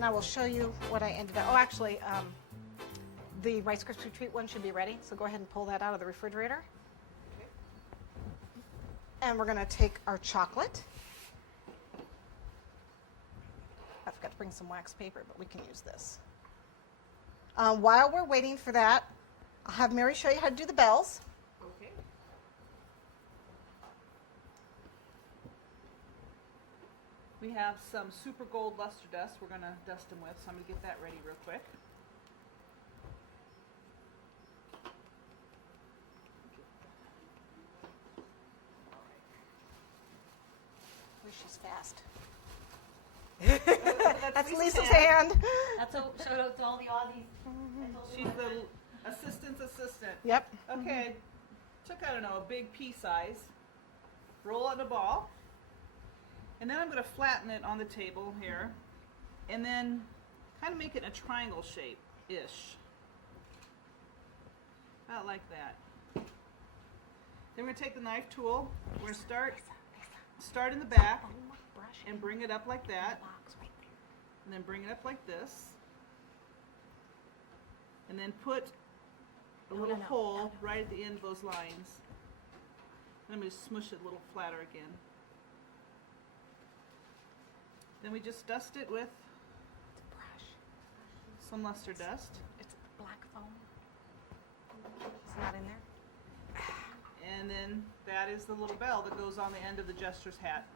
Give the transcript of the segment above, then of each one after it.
And I will show you what I ended up. Oh, actually, the Rice Krispie Treat one should be ready. So go ahead and pull that out of the refrigerator. Okay. And we're going to take our chocolate. I forgot to bring some wax paper, but we can use this. While we're waiting for that, I'll have Mary show you how to do the bells. Okay. We have some super gold luster dust we're going to dust them with, so I'm going to get that ready real quick. Wish she's fast. That's Lisa's hand. That's a shout out to all the Aussies. She's the assistant's assistant. Yep. Okay, took, I don't know, a big pea size, roll it in a ball, and then I'm going to flatten it on the table here, and then kind of make it a triangle shape-ish. About like that. Then we're going to take the knife tool, we're going to start in the back, and bring it up like that, and then bring it up like this, and then put a little hole right at the end of those lines. And I'm going to smush it a little flatter again. Then we just dust it with some luster dust. It's black foam. It's not in there. And then that is the little bell that goes on the end of the Jester's hat.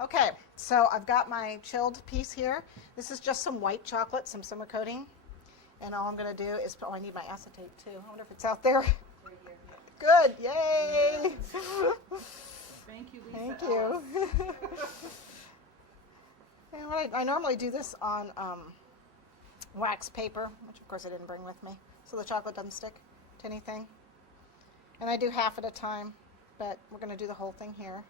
Okay, so I've got my chilled piece here. This is just some white chocolate, some simmer coating. And all I'm going to do is, I need my acetate too. I wonder if it's out there. Right here. Good, yay! Thank you, Lisa. Thank you. And what I normally do this on wax paper, which of course I didn't bring with me, so the chocolate doesn't stick to anything. And I do half at a time, but we're going to do the whole thing here.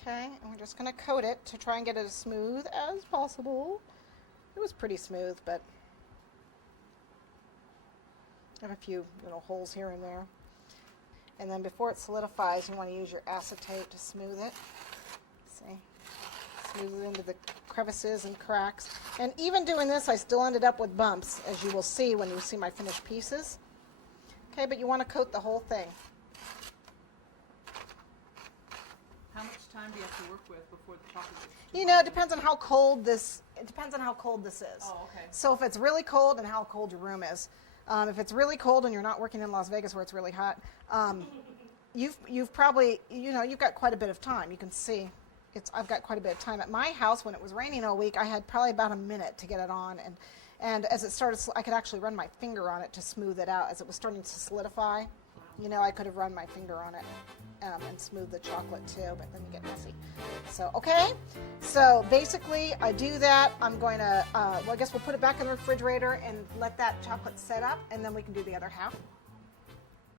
Okay, and we're just going to coat it to try and get it as smooth as possible. It was pretty smooth, but I have a few little holes here and there. And then before it solidifies, you want to use your acetate to smooth it. See? Smooth it into the crevices and cracks. And even doing this, I still ended up with bumps, as you will see when you see my finished pieces. Okay, but you want to coat the whole thing. How much time do you have to work with before the chocolate gets too You know, it hard? depends on how cold this. It depends on how cold this is. Oh, okay. So if it's really cold and how cold your room is. If it's really cold and you're not working in Las Vegas where it's really hot, you've probably, you've got quite a bit of time. You can see, I've got quite a bit of time. At my house, when it was raining all week, I had probably about a minute to get it on, and as it started, I could actually run my finger on it to smooth it out. As it was starting to solidify, I could have run my finger on it and smooth the chocolate too, but then you get messy. So, okay, so basically I do that. I'm going to, I guess we'll put it back in the refrigerator and let that chocolate set up, and then we can do the other half.